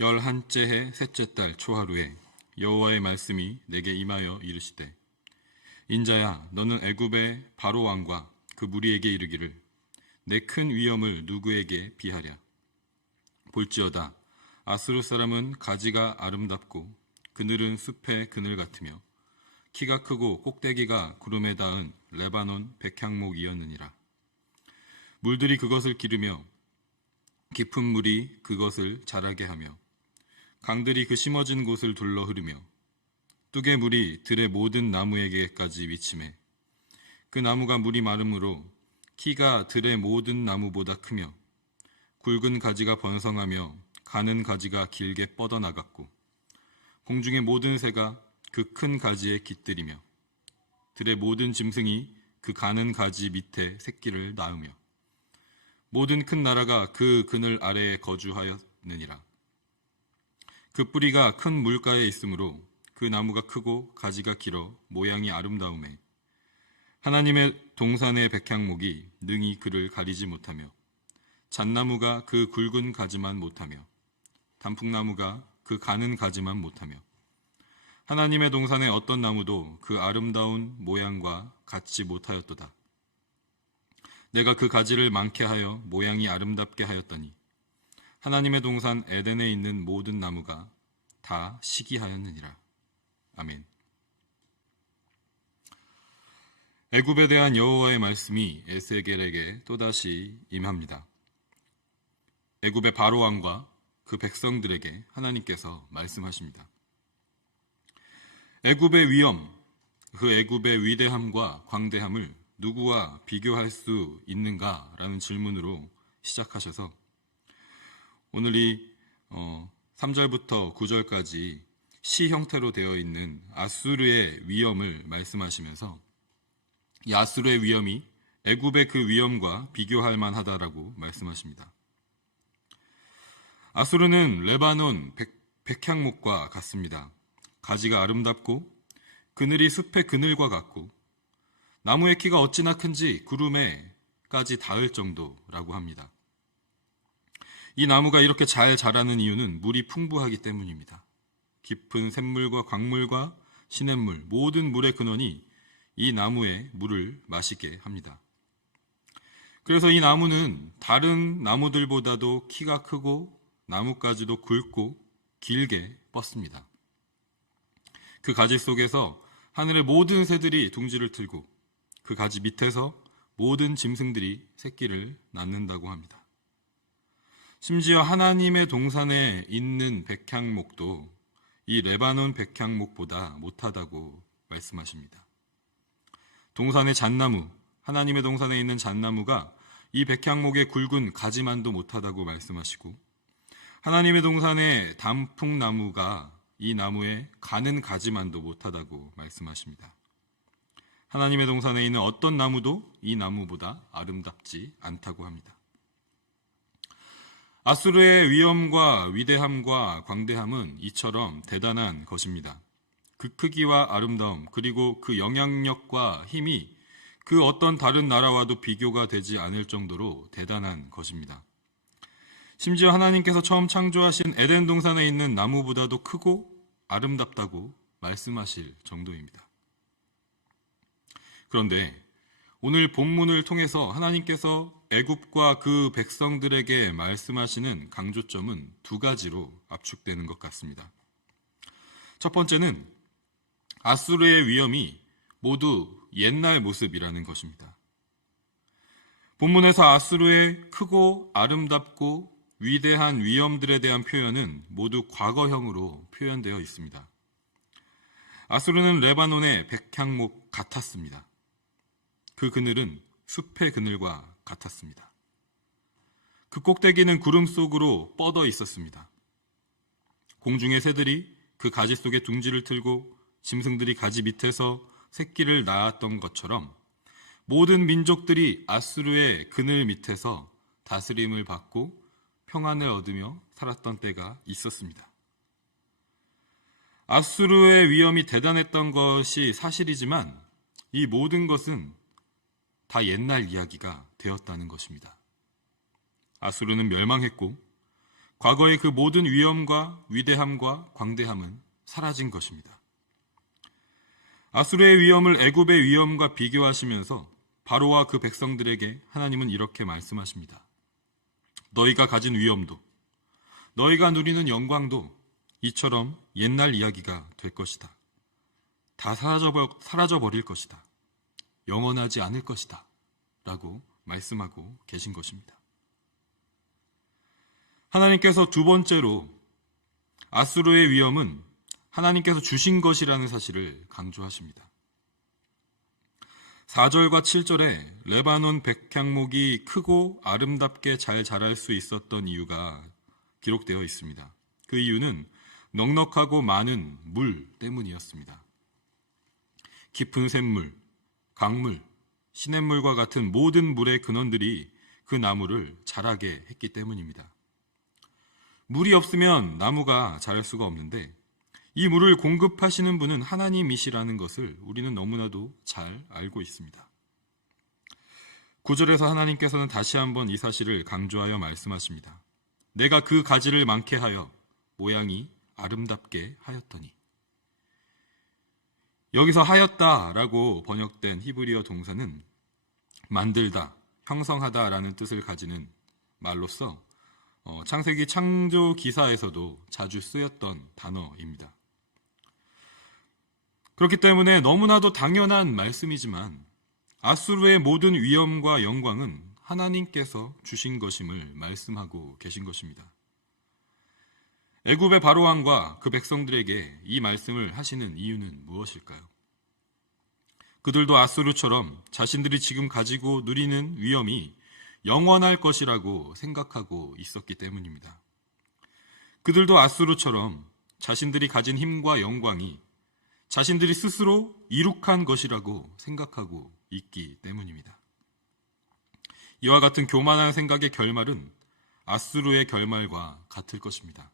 열한째 해 셋째 달 초하루에 여호와의 말씀이 내게 임하여 이르시되 인자야 너는 애굽의 바로 왕과 그 무리에게 이르기를 내 큰 위엄을 누구에게 비하랴. 볼지어다 아수르 사람은 가지가 아름답고 그늘은 숲의 그늘 같으며 키가 크고 꼭대기가 구름에 닿은 레바논 백향목이었느니라. 물들이 그것을 기르며 깊은 물이 그것을 자라게 하며 강들이 그 심어진 곳을 둘러 흐르며 뚝의 물이 들의 모든 나무에게까지 미치매 그 나무가 물이 마름으로 키가 들의 모든 나무보다 크며 굵은 가지가 번성하며 가는 가지가 길게 뻗어나갔고 공중의 모든 새가 그 큰 가지에 깃들이며 들의 모든 짐승이 그 가는 가지 밑에 새끼를 낳으며 모든 큰 나라가 그 그늘 아래에 거주하였느니라. 그 뿌리가 큰 물가에 있으므로 그 나무가 크고 가지가 길어 모양이 아름다우매 하나님의 동산의 백향목이 능히 그를 가리지 못하며 잣나무가 그 굵은 가지만 못하며 단풍나무가 그 가는 가지만 못하며 하나님의 동산의 어떤 나무도 그 아름다운 모양과 같지 못하였도다. 내가 그 가지를 많게 하여 모양이 아름답게 하였더니 하나님의 동산 에덴에 있는 모든 나무가 다 시기하였느니라. 아멘. 애굽에 대한 여호와의 말씀이 에스겔에게 또다시 임합니다. 애굽의 바로 왕과 그 백성들에게 하나님께서 말씀하십니다. 애굽의 위엄, 그 애굽의 위대함과 광대함을 누구와 비교할 수 있는가라는 질문으로 시작하셔서 오늘 이 3절부터 9절까지 시 형태로 되어 있는 아수르의 위엄을 말씀하시면서 이 아수르의 위엄이 애굽의 그 위엄과 비교할 만하다라고 말씀하십니다. 아수르는 레바논 백향목과 같습니다. 가지가 아름답고 그늘이 숲의 그늘과 같고 나무의 키가 어찌나 큰지 구름에까지 닿을 정도라고 합니다. 이 나무가 이렇게 잘 자라는 이유는 물이 풍부하기 때문입니다. 깊은 샘물과 광물과 시냇물, 모든 물의 근원이 이 나무의 물을 마시게 합니다. 그래서 이 나무는 다른 나무들보다도 키가 크고 나뭇가지도 굵고 길게 뻗습니다. 그 가지 속에서 하늘의 모든 새들이 둥지를 틀고 그 가지 밑에서 모든 짐승들이 새끼를 낳는다고 합니다. 심지어 하나님의 동산에 있는 백향목도 이 레바논 백향목보다 못하다고 말씀하십니다. 동산의 잣나무, 하나님의 동산에 있는 잣나무가 이 백향목의 굵은 가지만도 못하다고 말씀하시고 하나님의 동산의 단풍나무가 이 나무의 가는 가지만도 못하다고 말씀하십니다. 하나님의 동산에 있는 어떤 나무도 이 나무보다 아름답지 않다고 합니다. 아수르의 위엄과 위대함과 광대함은 이처럼 대단한 것입니다. 그 크기와 아름다움 그리고 그 영향력과 힘이 그 어떤 다른 나라와도 비교가 되지 않을 정도로 대단한 것입니다. 심지어 하나님께서 처음 창조하신 에덴 동산에 있는 나무보다도 크고 아름답다고 말씀하실 정도입니다. 그런데 오늘 본문을 통해서 하나님께서 애굽과 그 백성들에게 말씀하시는 강조점은 두 가지로 압축되는 것 같습니다. 첫 번째는 아수르의 위엄이 모두 옛날 모습이라는 것입니다. 본문에서 아수르의 크고 아름답고 위대한 위엄들에 대한 표현은 모두 과거형으로 표현되어 있습니다. 아수르는 레바논의 백향목 같았습니다. 그 그늘은 숲의 그늘과 같았습니다. 그 꼭대기는 구름 속으로 뻗어 있었습니다. 공중의 새들이 그 가지 속에 둥지를 틀고 짐승들이 가지 밑에서 새끼를 낳았던 것처럼 모든 민족들이 아수르의 그늘 밑에서 다스림을 받고 평안을 얻으며 살았던 때가 있었습니다. 아수르의 위엄이 대단했던 것이 사실이지만 이 모든 것은 다 옛날 이야기가 되었다는 것입니다. 아수르는 멸망했고 과거의 그 모든 위엄과 위대함과 광대함은 사라진 것입니다. 아수르의 위엄을 애굽의 위엄과 비교하시면서 바로와 그 백성들에게 하나님은 이렇게 말씀하십니다. 너희가 가진 위엄도, 너희가 누리는 영광도 이처럼 옛날 이야기가 될 것이다. 다 사라져버릴 것이다. 영원하지 않을 것이다. 라고 말씀하고 계신 것입니다. 하나님께서 두 번째로 아수르의 위엄은 하나님께서 주신 것이라는 사실을 강조하십니다. 4절과 7절에 레바논 백향목이 크고 아름답게 잘 자랄 수 있었던 이유가 기록되어 있습니다. 그 이유는 넉넉하고 많은 물 때문이었습니다. 깊은 샘물, 강물, 시냇물과 같은 모든 물의 근원들이 그 나무를 자라게 했기 때문입니다. 물이 없으면 나무가 자랄 수가 없는데 이 물을 공급하시는 분은 하나님이시라는 것을 우리는 너무나도 잘 알고 있습니다. 9절에서 하나님께서는 다시 한번 이 사실을 강조하여 말씀하십니다. 내가 그 가지를 많게 하여 모양이 아름답게 하였더니. 여기서 하였다라고 번역된 히브리어 동사는 만들다, 형성하다라는 뜻을 가지는 말로서 창세기 창조 기사에서도 자주 쓰였던 단어입니다. 그렇기 때문에 너무나도 당연한 말씀이지만 아수르의 모든 위엄과 영광은 하나님께서 주신 것임을 말씀하고 계신 것입니다. 애굽의 바로왕과 그 백성들에게 이 말씀을 하시는 이유는 무엇일까요? 그들도 아수르처럼 자신들이 지금 가지고 누리는 위엄이 영원할 것이라고 생각하고 있었기 때문입니다. 그들도 아수르처럼 자신들이 가진 힘과 영광이 자신들이 스스로 이룩한 것이라고 생각하고 있기 때문입니다. 이와 같은 교만한 생각의 결말은 아수르의 결말과 같을 것입니다.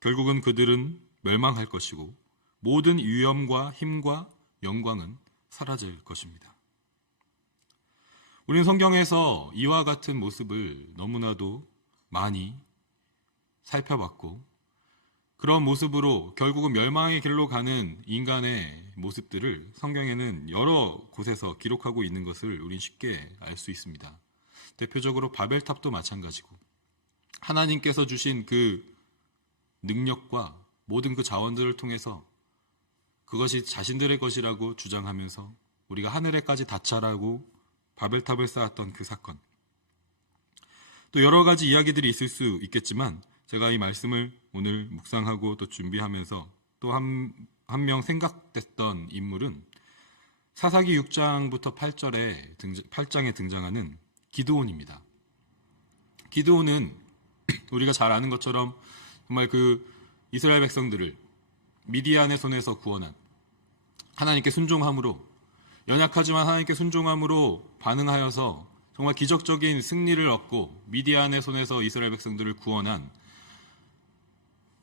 결국은 그들은 멸망할 것이고 모든 위엄과 힘과 영광은 사라질 것입니다. 우리는 성경에서 이와 같은 모습을 너무나도 많이 살펴봤고 그런 모습으로 결국은 멸망의 길로 가는 인간의 모습들을 성경에는 여러 곳에서 기록하고 있는 것을 우린 쉽게 알 수 있습니다. 대표적으로 바벨탑도 마찬가지고 하나님께서 주신 그 능력과 모든 그 자원들을 통해서 그것이 자신들의 것이라고 주장하면서 우리가 하늘에까지 닿자라고 바벨탑을 쌓았던 그 사건. 또 여러 가지 이야기들이 있을 수 있겠지만 제가 이 말씀을 오늘 묵상하고 또 준비하면서 또 한 명 생각됐던 인물은 사사기 6장부터 8장에 등장하는 기드온입니다. 기드온은 우리가 잘 아는 것처럼 정말 그 이스라엘 백성들을 미디안의 손에서 구원한 하나님께 순종함으로 연약하지만 하나님께 순종함으로 반응하여서 정말 기적적인 승리를 얻고 미디안의 손에서 이스라엘 백성들을 구원한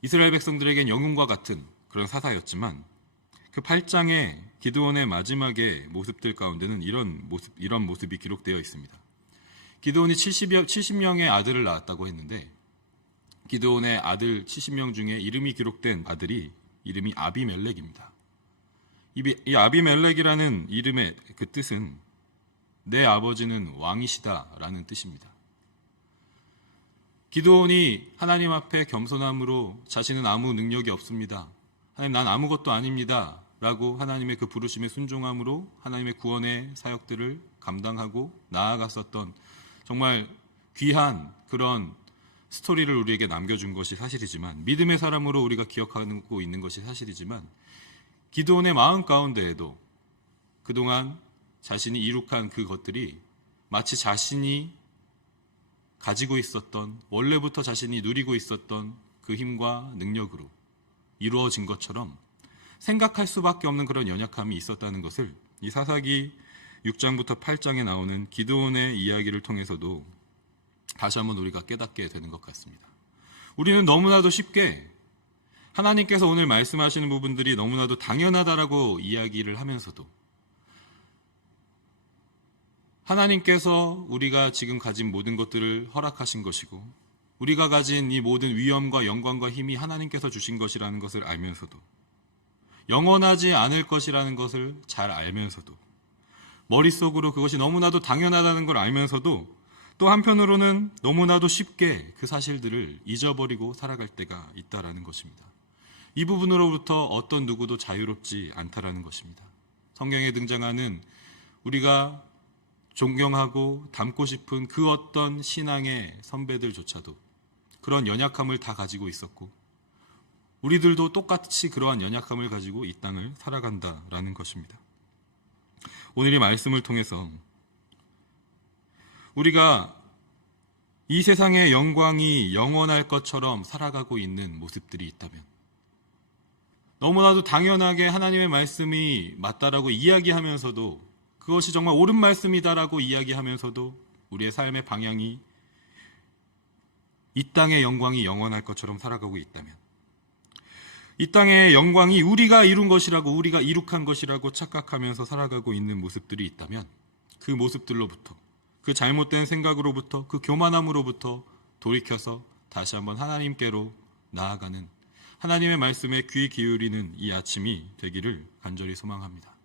이스라엘 백성들에겐 영웅과 같은 그런 사사였지만 그 8장의 기드온의 마지막의 모습들 가운데는 이런 모습이 기록되어 있습니다. 기드온이 70명의 아들을 낳았다고 했는데 기드온의 아들 70명 중에 이름이 기록된 아들이 이름이 아비멜렉입니다. 이 아비멜렉이라는 이름의 그 뜻은 내 아버지는 왕이시다라는 뜻입니다. 기드온이 하나님 앞에 겸손함으로 자신은 아무 능력이 없습니다. 하나님 난 아무것도 아닙니다. 라고 하나님의 그 부르심에 순종함으로 하나님의 구원의 사역들을 감당하고 나아갔었던 정말 귀한 그런 스토리를 우리에게 남겨준 것이 사실이지만 믿음의 사람으로 우리가 기억하고 있는 것이 사실이지만 기드온의 마음 가운데에도 그동안 자신이 이룩한 그것들이 마치 자신이 가지고 있었던 원래부터 자신이 누리고 있었던 그 힘과 능력으로 이루어진 것처럼 생각할 수밖에 없는 그런 연약함이 있었다는 것을 이 사사기 6장부터 8장에 나오는 기드온의 이야기를 통해서도 다시 한번 우리가 깨닫게 되는 것 같습니다. 우리는 너무나도 쉽게 하나님께서 오늘 말씀하시는 부분들이 너무나도 당연하다라고 이야기를 하면서도 하나님께서 우리가 지금 가진 모든 것들을 허락하신 것이고 우리가 가진 이 모든 위엄과 영광과 힘이 하나님께서 주신 것이라는 것을 알면서도, 영원하지 않을 것이라는 것을 잘 알면서도, 머릿속으로 그것이 너무나도 당연하다는 걸 알면서도 또 한편으로는 너무나도 쉽게 그 사실들을 잊어버리고 살아갈 때가 있다라는 것입니다. 이 부분으로부터 어떤 누구도 자유롭지 않다라는 것입니다. 성경에 등장하는 우리가 존경하고 닮고 싶은 그 어떤 신앙의 선배들조차도 그런 연약함을 다 가지고 있었고, 우리들도 똑같이 그러한 연약함을 가지고 이 땅을 살아간다라는 것입니다. 오늘 이 말씀을 통해서 우리가 이 세상의 영광이 영원할 것처럼 살아가고 있는 모습들이 있다면, 너무나도 당연하게 하나님의 말씀이 맞다라고 이야기하면서도, 그것이 정말 옳은 말씀이다라고 이야기하면서도 우리의 삶의 방향이 이 땅의 영광이 영원할 것처럼 살아가고 있다면, 이 땅의 영광이 우리가 이룬 것이라고, 우리가 이룩한 것이라고 착각하면서 살아가고 있는 모습들이 있다면, 그 모습들로부터, 그 잘못된 생각으로부터, 그 교만함으로부터 돌이켜서 다시 한번 하나님께로 나아가는, 하나님의 말씀에 귀 기울이는 이 아침이 되기를 간절히 소망합니다.